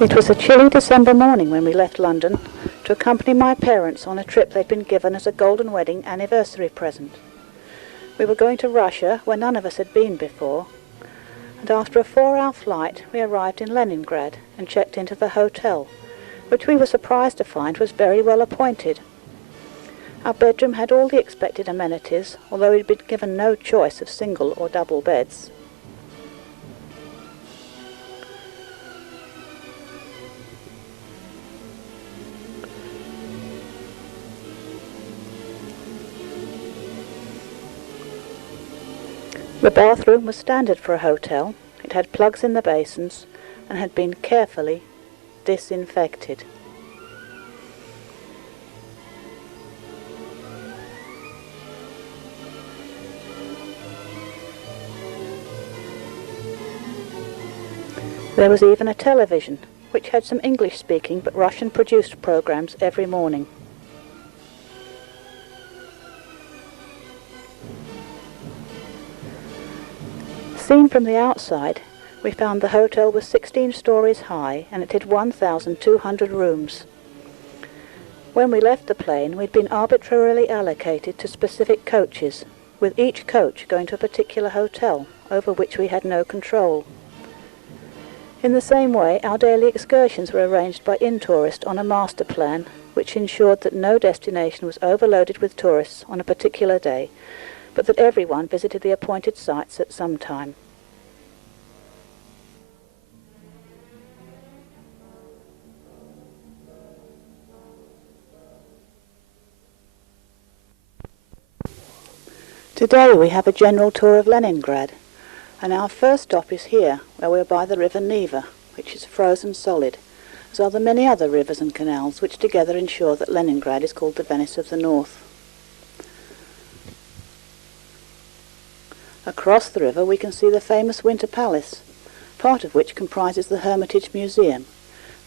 It was a chilly December morning when we left London to accompany my parents on a trip they'd been given as a golden wedding anniversary present. We were going to Russia, where none of us had been before, and after a 4-hour flight we arrived in Leningrad and checked into the hotel, which we were surprised to find was very well appointed. Our bedroom had all the expected amenities, although we'd been given no choice of single or double beds. The bathroom was standard for a hotel. It had plugs in the basins and had been carefully disinfected. There was even a television, which had some English-speaking but Russian-produced programs every morning. Seen from the outside, we found the hotel was 16 stories high and it had 1,200 rooms. When we left the plane, we'd been arbitrarily allocated to specific coaches, with each coach going to a particular hotel, over which we had no control. In the same way, our daily excursions were arranged by InTourist on a master plan, which ensured that no destination was overloaded with tourists on a particular day, but that everyone visited the appointed sites at some time. Today we have a general tour of Leningrad, and our first stop is here, where we are by the river Neva, which is frozen solid, as are the many other rivers and canals which together ensure that Leningrad is called the Venice of the North. Across the river we can see the famous Winter Palace, part of which comprises the Hermitage Museum,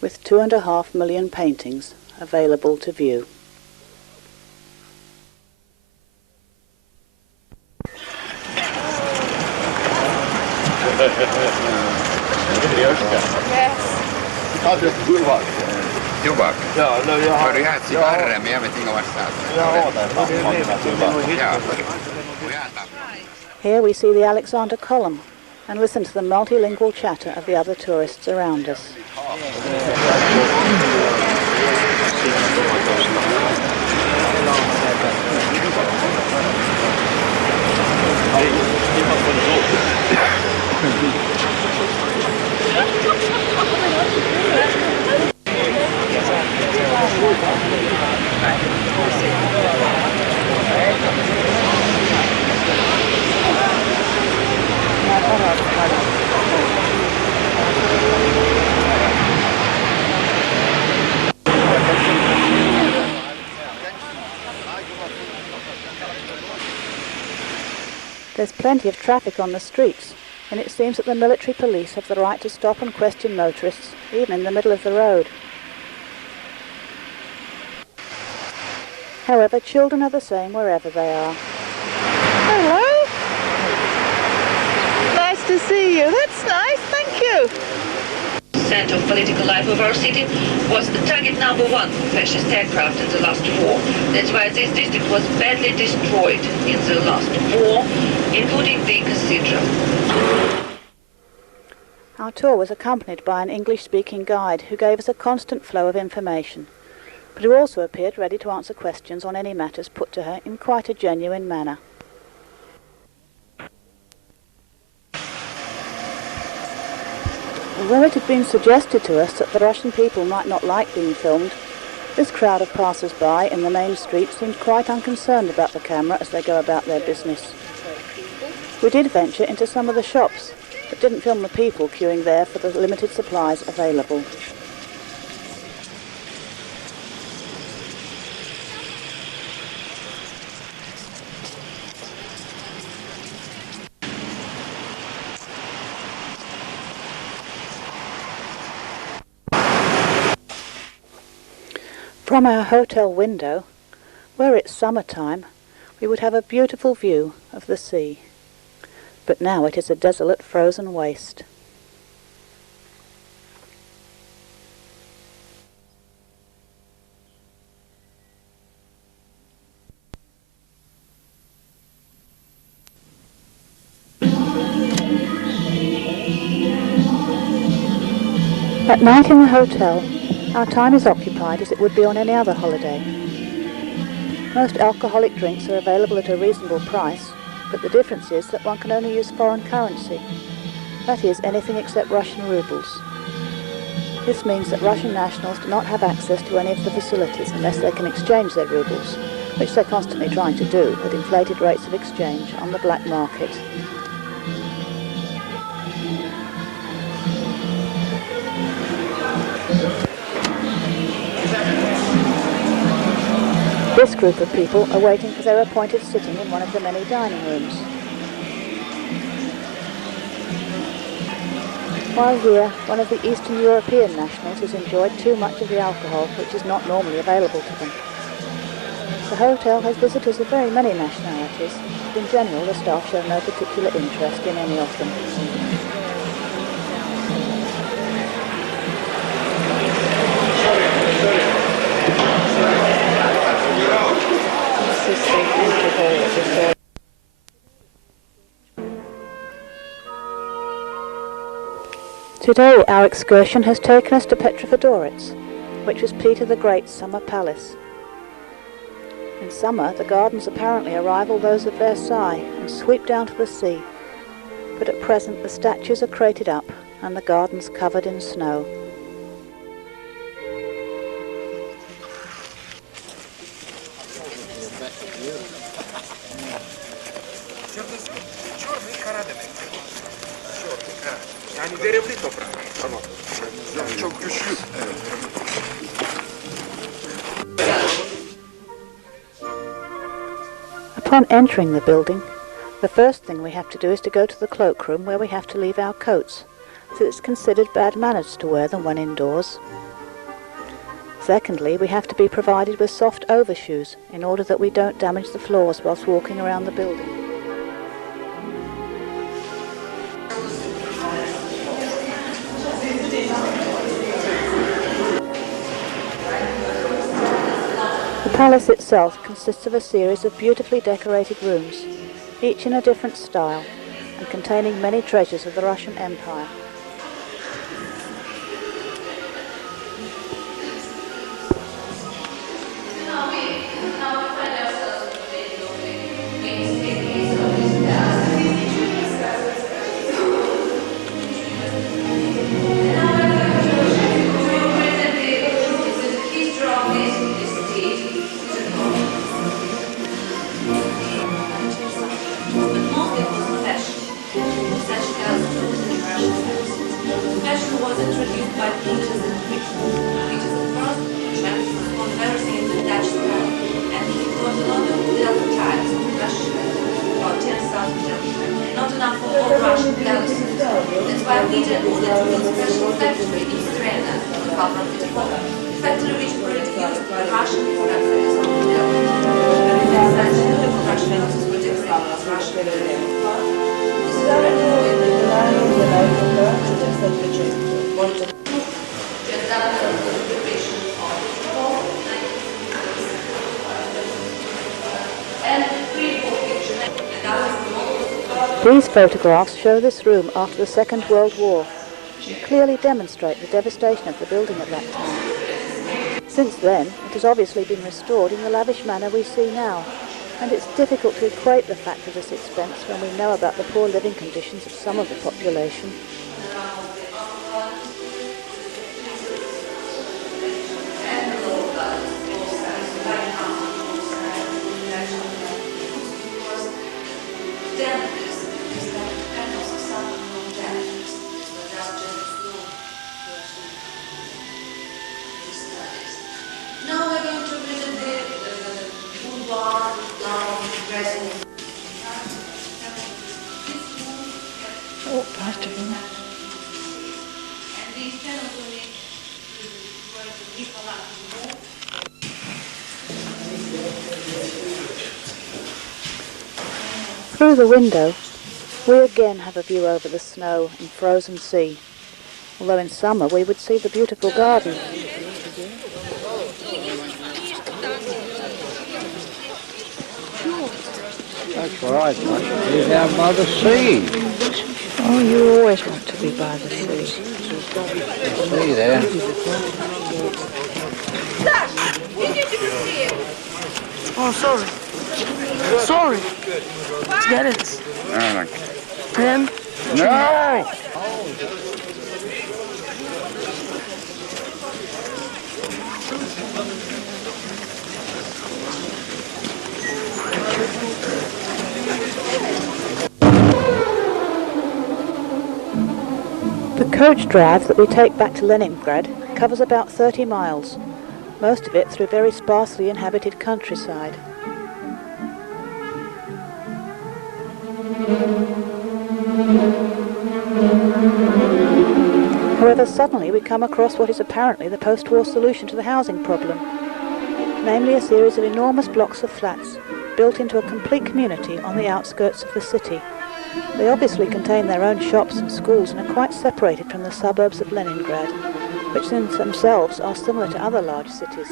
with 2.5 million paintings available to view. Tobak? Ja, har du haft cigarrer med everything over Here we see the Alexander Column and listen to the multilingual chatter of the other tourists around us. There's plenty of traffic on the streets, and it seems that the military police have the right to stop and question motorists, even in the middle of the road. However, children are the same wherever they are. Hello. Nice to see you. That's nice. Thank you. Center of political life of our city was the target number one for fascist aircraft in the last war. That's why this district was badly destroyed in the last war, including the cathedral. Our tour was accompanied by an English-speaking guide who gave us a constant flow of information, but who also appeared ready to answer questions on any matters put to her in quite a genuine manner. Although it had been suggested to us that the Russian people might not like being filmed, this crowd of passers-by in the main street seemed quite unconcerned about the camera as they go about their business. We did venture into some of the shops, but didn't film the people queuing there for the limited supplies available. From our hotel window, were it summertime, we would have a beautiful view of the sea. But now it is a desolate, frozen waste. At night in the hotel, our time is occupied as it would be on any other holiday. Most alcoholic drinks are available at a reasonable price, but the difference is that one can only use foreign currency. That is, anything except Russian rubles. This means that Russian nationals do not have access to any of the facilities unless they can exchange their rubles, which they're constantly trying to do at inflated rates of exchange on the black market. This group of people are waiting for their appointed sitting in one of the many dining rooms. While here, one of the Eastern European nationals has enjoyed too much of the alcohol which is not normally available to them. The hotel has visitors of very many nationalities, but in general the staff show no particular interest in any of them. Today our excursion has taken us to Petrovodorets, which was Peter the Great's summer palace. In summer the gardens apparently rival those of Versailles and sweep down to the sea, but at present the statues are crated up and the gardens covered in snow. Upon entering the building, the first thing we have to do is to go to the cloakroom where we have to leave our coats, so it's considered bad manners to wear them when indoors. Secondly, we have to be provided with soft overshoes in order that we don't damage the floors whilst walking around the building. The palace itself consists of a series of beautifully decorated rooms, each in a different style, and containing many treasures of the Russian Empire. These photographs show this room after the Second World War and clearly demonstrate the devastation of the building at that time. Since then, it has obviously been restored in the lavish manner we see now, and it's difficult to equate the fact of this expense when we know about the poor living conditions of some of the population. Through the window, we again have a view over the snow and frozen sea, although in summer we would see the beautiful garden. That's right, I should be down by the sea. Oh, you always want to be by the sea. See there. Oh, sorry. Sorry. Let's get it. No. Pen. No! The coach drive that we take back to Leningrad covers about 30 miles, most of it through very sparsely inhabited countryside. However, suddenly we come across what is apparently the post-war solution to the housing problem, namely a series of enormous blocks of flats built into a complete community on the outskirts of the city. They obviously contain their own shops and schools and are quite separated from the suburbs of Leningrad, which in themselves are similar to other large cities.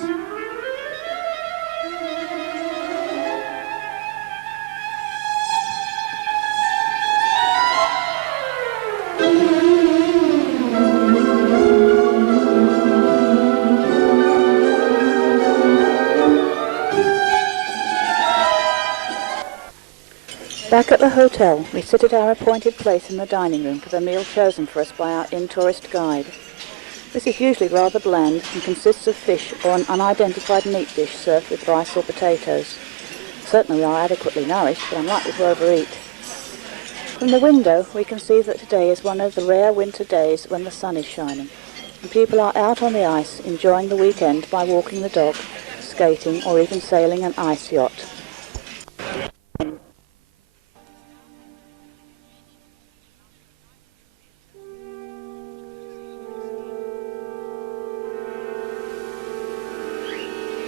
Back at the hotel, we sit at our appointed place in the dining room for the meal chosen for us by our in-tourist guide. This is usually rather bland and consists of fish or an unidentified meat dish served with rice or potatoes. Certainly we are adequately nourished, but I'm likely to overeat. From the window we can see that today is one of the rare winter days when the sun is shining, and people are out on the ice enjoying the weekend by walking the dog, skating or even sailing an ice yacht.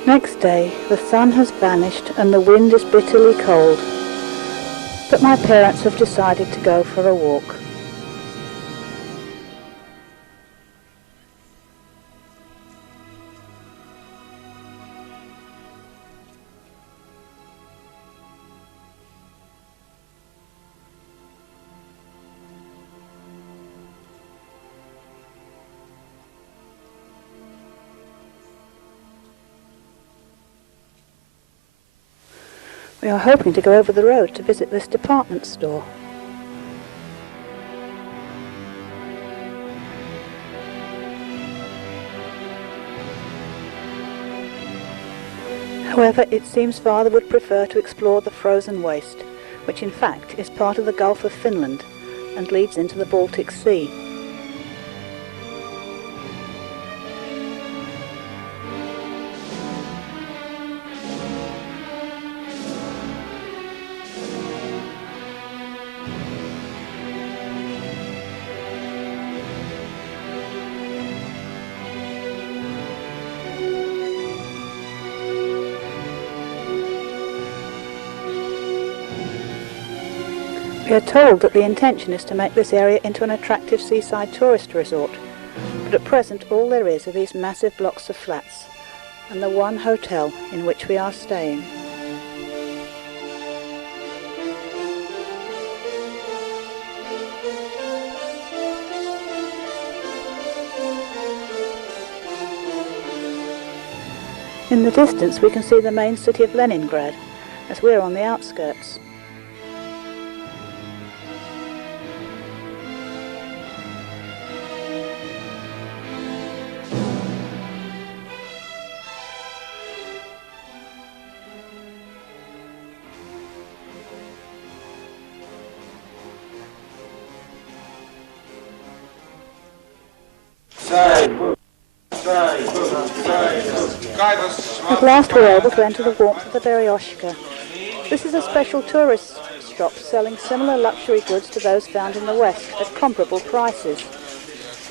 Next day, the sun has vanished and the wind is bitterly cold, but my parents have decided to go for a walk. We are hoping to go over the road to visit this department store. However, it seems Father would prefer to explore the frozen waste, which in fact is part of the Gulf of Finland and leads into the Baltic Sea. We are told that the intention is to make this area into an attractive seaside tourist resort, but at present all there is are these massive blocks of flats and the one hotel in which we are staying. In the distance we can see the main city of Leningrad, as we're on the outskirts. At last we were able to enter the warmth of the Berioshka. This is a special tourist shop selling similar luxury goods to those found in the West at comparable prices.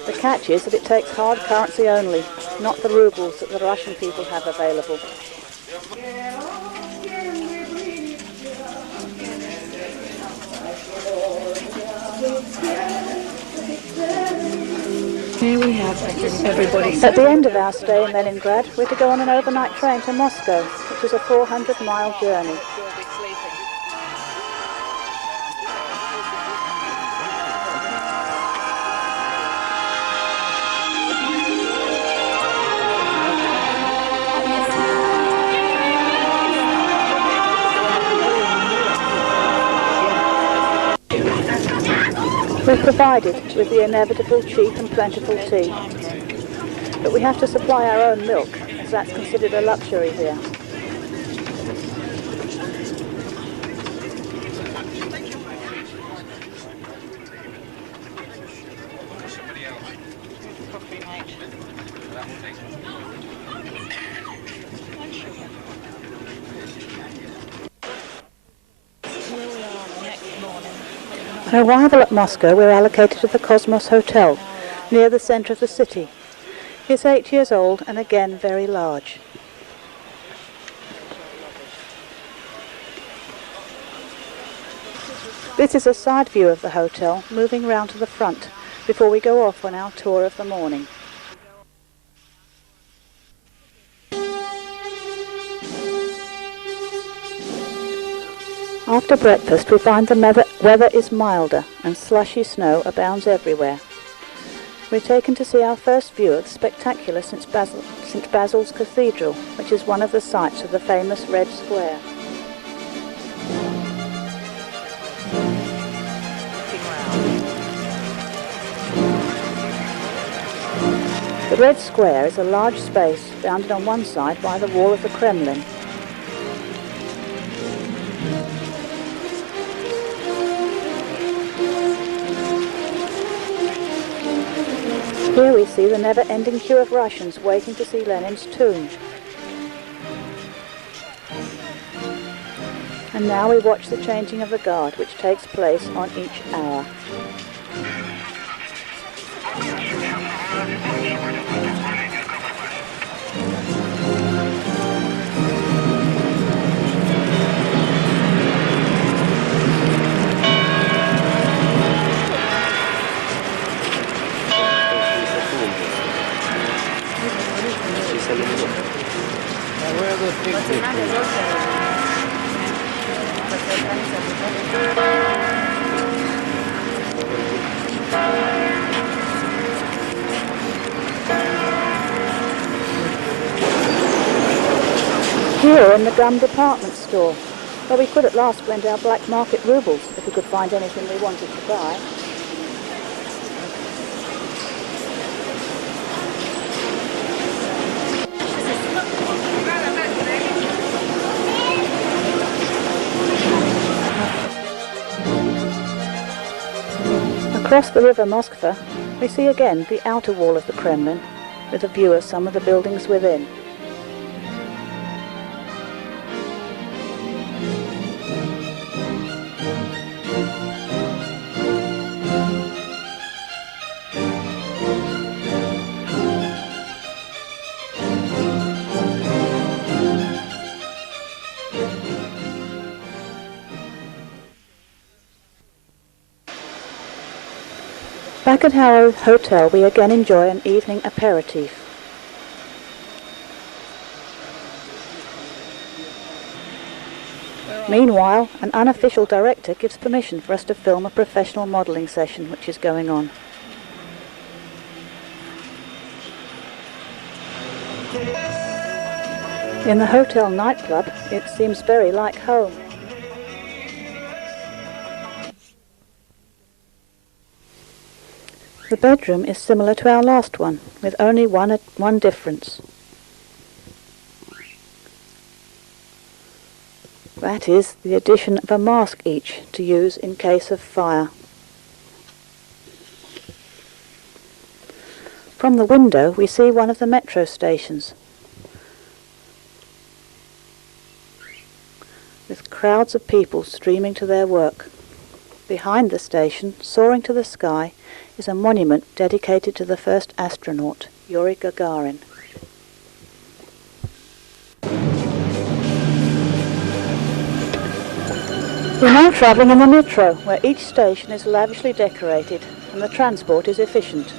The catch is that it takes hard currency only, not the rubles that the Russian people have available. Here we have everybody. At the end of our stay in Leningrad, we're to go on an overnight train to Moscow, which is a 400-mile journey. We're provided with the inevitable cheap and plentiful tea, but we have to supply our own milk, as that's considered a luxury here. On arrival at Moscow, we're allocated to the Cosmos Hotel, near the centre of the city. It's 8 years old and again very large. This is a side view of the hotel, moving round to the front, before we go off on our tour of the morning. After breakfast, we find the weather is milder and slushy snow abounds everywhere. We're taken to see our first view of the spectacular St. Basil's Cathedral, which is one of the sites of the famous Red Square. The Red Square is a large space bounded on one side by the wall of the Kremlin. Here we see the never-ending queue of Russians waiting to see Lenin's tomb. And now we watch the changing of the guard, which takes place on each hour. Here in the gum department store, where we could at last spend our black market rubles if we could find anything we wanted to buy. Across the river Moskva, we see again the outer wall of the Kremlin, with a view of some of the buildings within. Back at our hotel, we again enjoy an evening aperitif. Meanwhile, an unofficial director gives permission for us to film a professional modelling session which is going on. In the hotel nightclub, it seems very like home. The bedroom is similar to our last one, with only one difference. That is the addition of a mask each to use in case of fire. From the window we see one of the metro stations, with crowds of people streaming to their work. Behind the station, soaring to the sky, is a monument dedicated to the first astronaut, Yuri Gagarin. We're now travelling in the metro, where each station is lavishly decorated and the transport is efficient.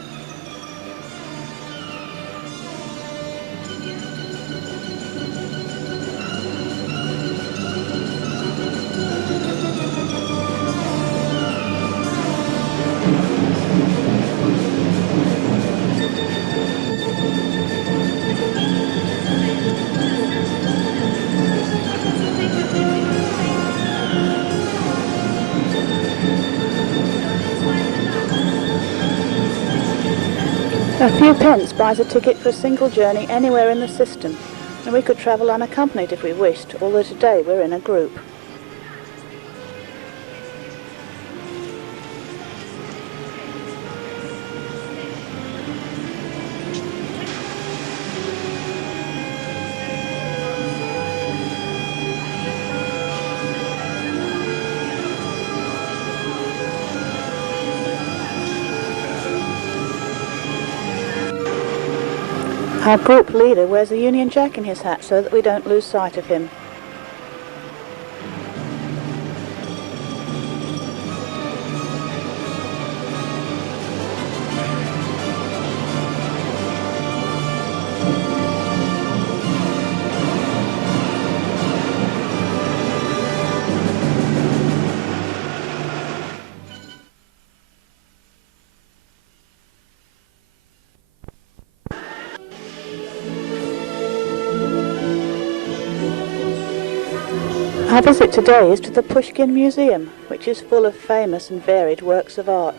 A few pence buys a ticket for a single journey anywhere in the system, and we could travel unaccompanied if we wished, although today we're in a group. Our group leader wears a Union Jack in his hat so that we don't lose sight of him. Our visit today is to the Pushkin Museum, which is full of famous and varied works of art.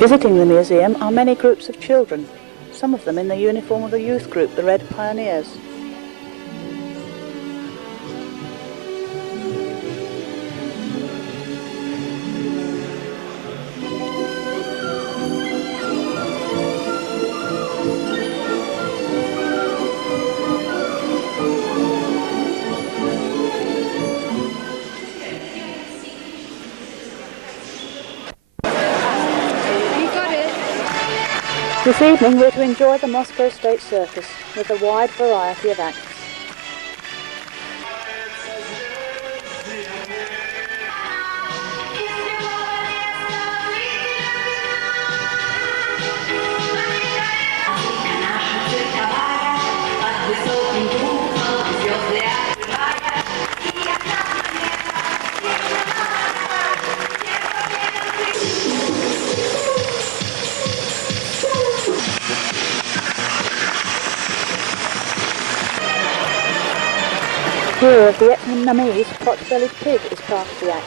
Visiting the museum are many groups of children, some of them in the uniform of the youth group, the Red Pioneers. This evening we're to enjoy the Moscow State Circus with a wide variety of acts. Here of the Vietnamese pot-bellied pig is part of the act.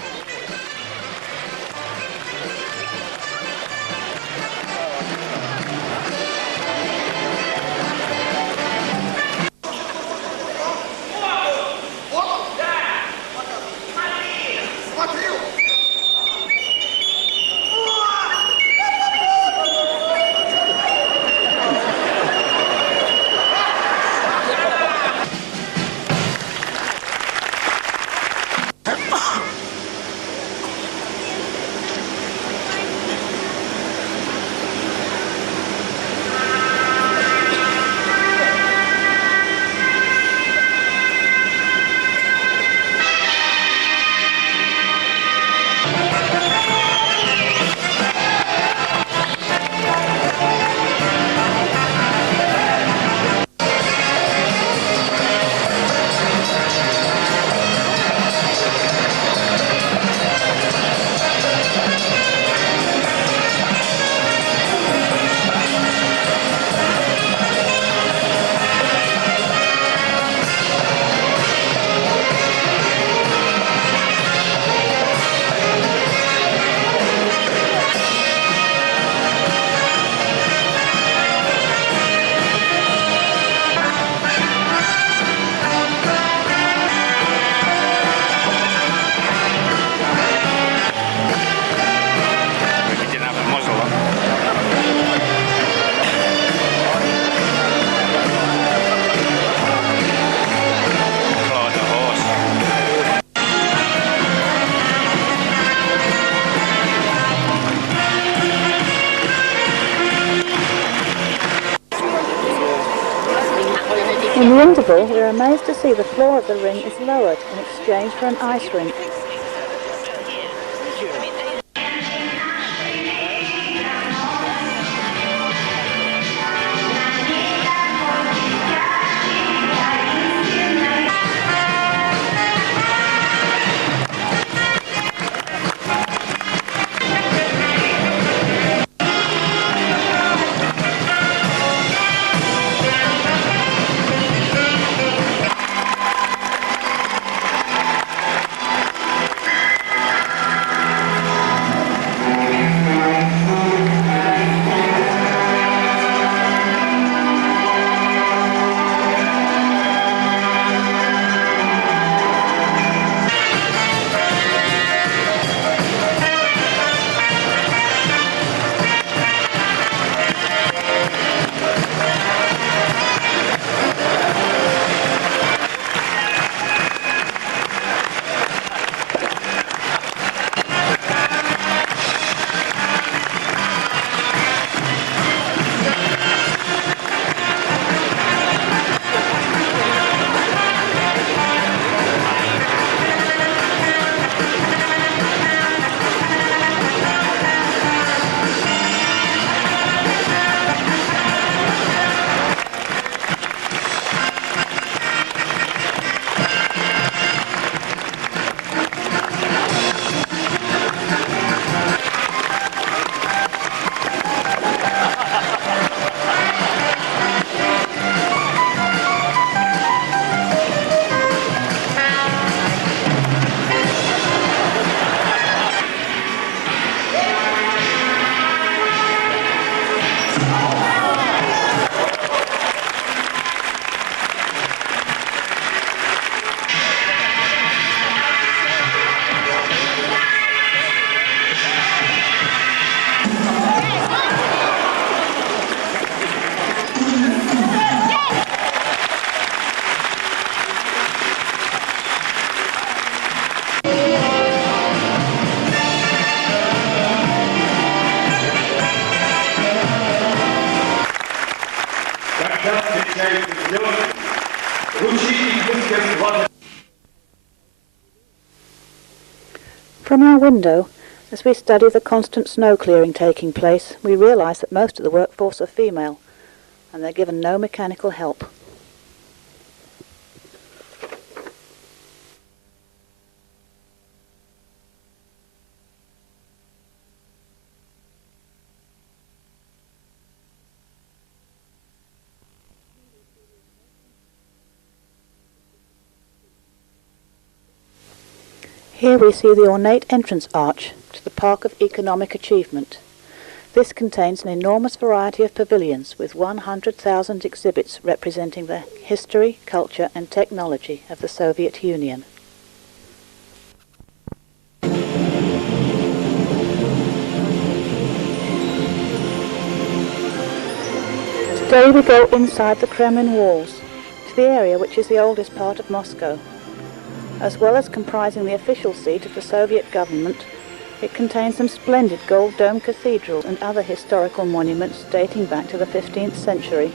In the interval, we are amazed to see the floor of the ring is lowered in exchange for an ice rink. From our window, as we study the constant snow clearing taking place, we realise that most of the workforce are female, and they're given no mechanical help. Here we see the ornate entrance arch to the Park of Economic Achievement. This contains an enormous variety of pavilions with 100,000 exhibits representing the history, culture and technology of the Soviet Union. Today we go inside the Kremlin walls, to the area which is the oldest part of Moscow. As well as comprising the official seat of the Soviet government, it contains some splendid gold dome cathedrals and other historical monuments dating back to the 15th century.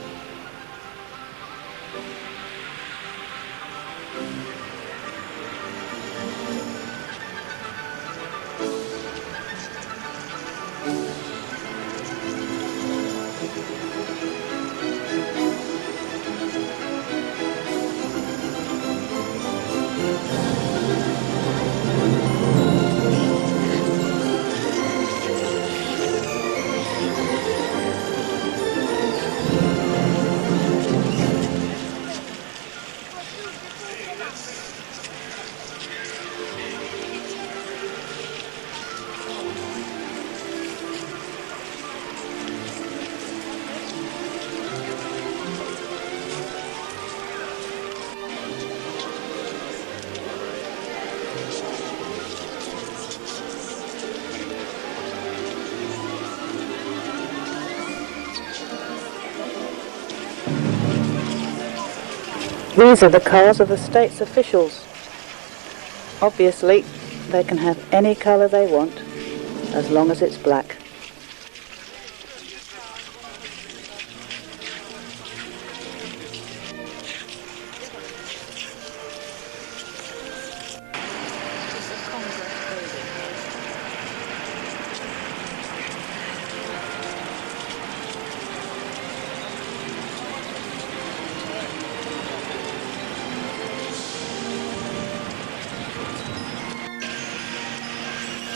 These are the cars of the state's officials. Obviously, they can have any colour they want, as long as it's black.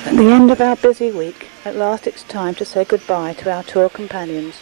At the end of our busy week, at last it's time to say goodbye to our tour companions.